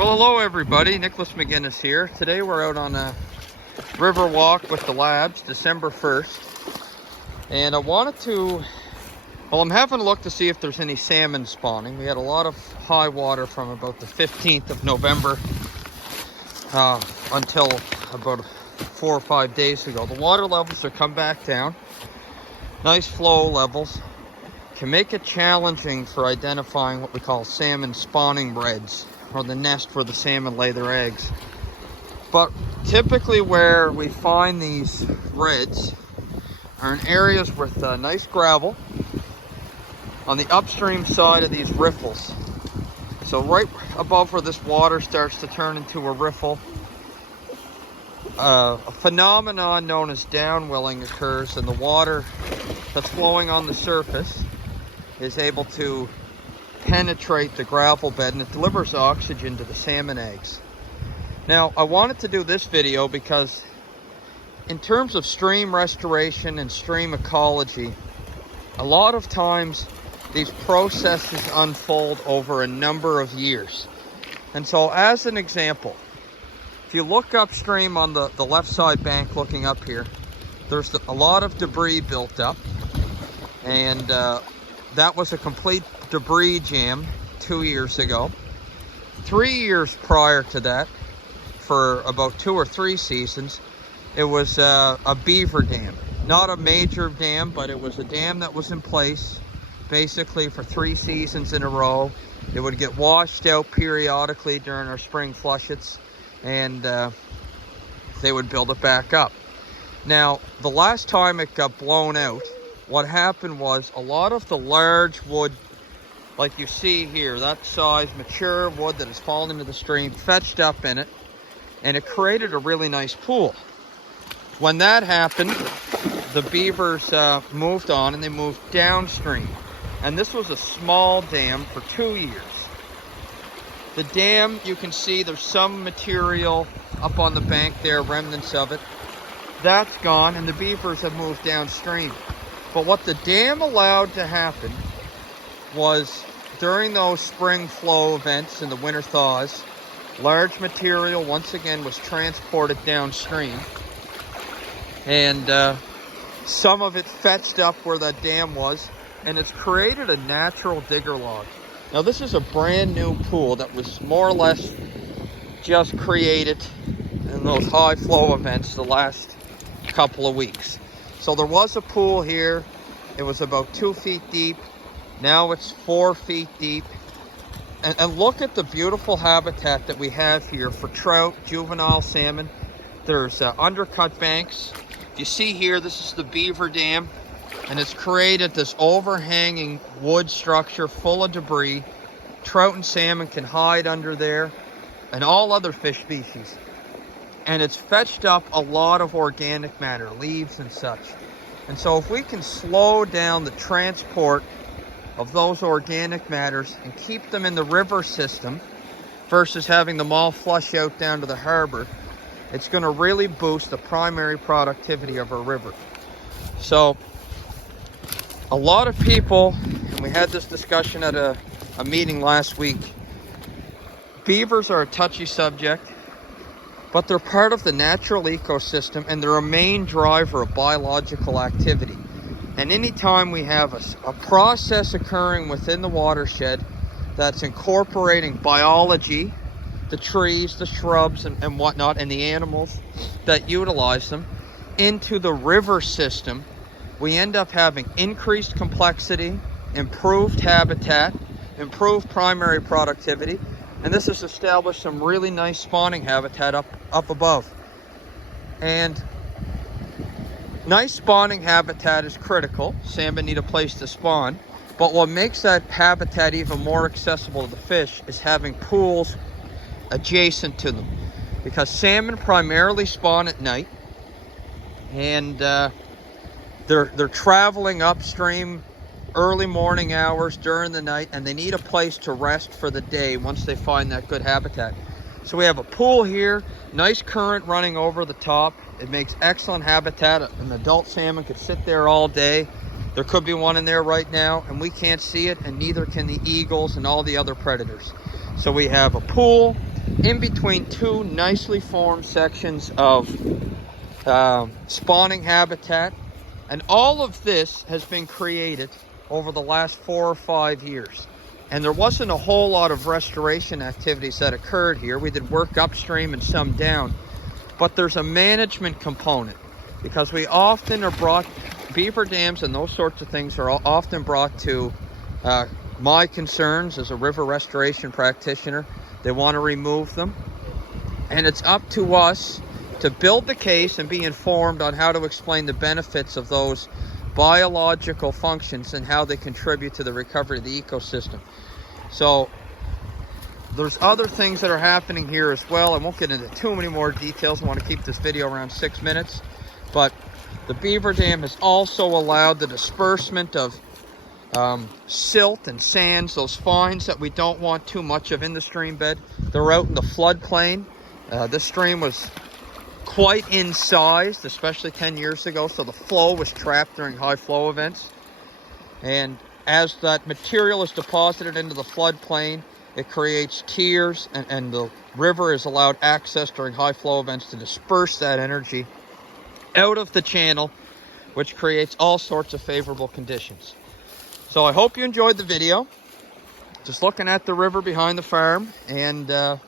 Well, hello everybody, Nicholas McGinnis here. Today we're out on a river walk with the labs, December 1st. And I wanted to, well, I'm having a look to see if there's any salmon spawning. We had a lot of high water from about the 15th of November until about 4 or 5 days ago. The water levels have come back down. Nice flow levels. Can make it challenging for identifying what we call salmon spawning redds, or the nest where the salmon lay their eggs. But typically where we find these redds are in areas with nice gravel on the upstream side of these riffles. So right above where this water starts to turn into a riffle, a phenomenon known as downwelling occurs, and the water that's flowing on the surface is able to penetrate the gravel bed, and it delivers oxygen to the salmon eggs. Now, I wanted to do this video because in terms of stream restoration and stream ecology, a lot of times these processes unfold over a number of years. And so as an example, if you look upstream on the left side bank looking up here, there's a lot of debris built up, and that was a complete debris jam 2 years ago. 3 years prior to that, for about 2 or 3 seasons, it was a beaver dam. Not a major dam, but it was a dam that was in place basically for 3 seasons in a row. It would get washed out periodically during our spring flushets, and they would build it back up. Now, the last time it got blown out, what happened was a lot of the large wood, like you see here, that size mature wood that has fallen into the stream, fetched up in it, and it created a really nice pool. When that happened, the beavers moved on, and they moved downstream. And this was a small dam for 2 years. The dam, you can see there's some material up on the bank there, remnants of it. That's gone, and the beavers have moved downstream. But what the dam allowed to happen was, during those spring flow events and the winter thaws, large material once again was transported downstream, and some of it fetched up where that dam was, and it's created a natural digger log. Now, this is a brand new pool that was more or less just created in those high flow events the last couple of weeks. So there was a pool here. It was about 2 feet deep. Now it's 4 feet deep. And look at the beautiful habitat that we have here for trout, juvenile salmon. There's undercut banks. If you see here, this is the beaver dam, and it's created this overhanging wood structure full of debris. Trout and salmon can hide under there, and all other fish species. And it's fetched up a lot of organic matter, leaves and such. And so if we can slow down the transport of those organic matters and keep them in the river system versus having them all flush out down to the harbor, it's going to really boost the primary productivity of our river. So a lot of people, and we had this discussion at a meeting last week, beavers are a touchy subject, but they're part of the natural ecosystem, and they're a main driver of biological activity. And anytime we have a process occurring within the watershed that's incorporating biology, the trees, the shrubs, and whatnot, and the animals that utilize them, into the river system, we end up having increased complexity, improved habitat, improved primary productivity, and this has established some really nice spawning habitat up above. And nice spawning habitat is critical. Salmon need a place to spawn. But what makes that habitat even more accessible to the fish is having pools adjacent to them. Because salmon primarily spawn at night, and they're traveling upstream early morning hours during the night, and they need a place to rest for the day once they find that good habitat. So we have a pool here, nice current running over the top. It makes excellent habitat. An adult salmon could sit there all day. There could be one in there right now, and we can't see it, and neither can the eagles and all the other predators. So we have a pool, in between two nicely formed sections of spawning habitat. And all of this has been created over the last 4 or 5 years. And there wasn't a whole lot of restoration activities that occurred here. We did work upstream and some down. But there's a management component, because we often are brought, beaver dams and those sorts of things are often brought to my concerns as a river restoration practitioner. They want to remove them. And it's up to us to build the case and be informed on how to explain the benefits of those biological functions and how they contribute to the recovery of the ecosystem. So there's other things that are happening here as well. I won't get into too many more details. I want to keep this video around 6 minutes. But the beaver dam has also allowed the disbursement of silt and sands, those fines that we don't want too much of in the stream bed. They're out in the floodplain. This stream was quite incised, especially 10 years ago, so the flow was trapped during high flow events. And as that material is deposited into the floodplain, it creates tiers, and the river is allowed access during high flow events to disperse that energy out of the channel, which creates all sorts of favorable conditions. So I hope you enjoyed the video. Just looking at the river behind the farm, and I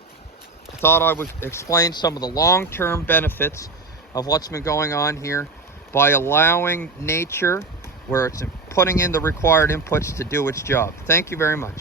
thought I would explain some of the long-term benefits of what's been going on here by allowing nature, where it's putting in the required inputs, to do its job. Thank you very much.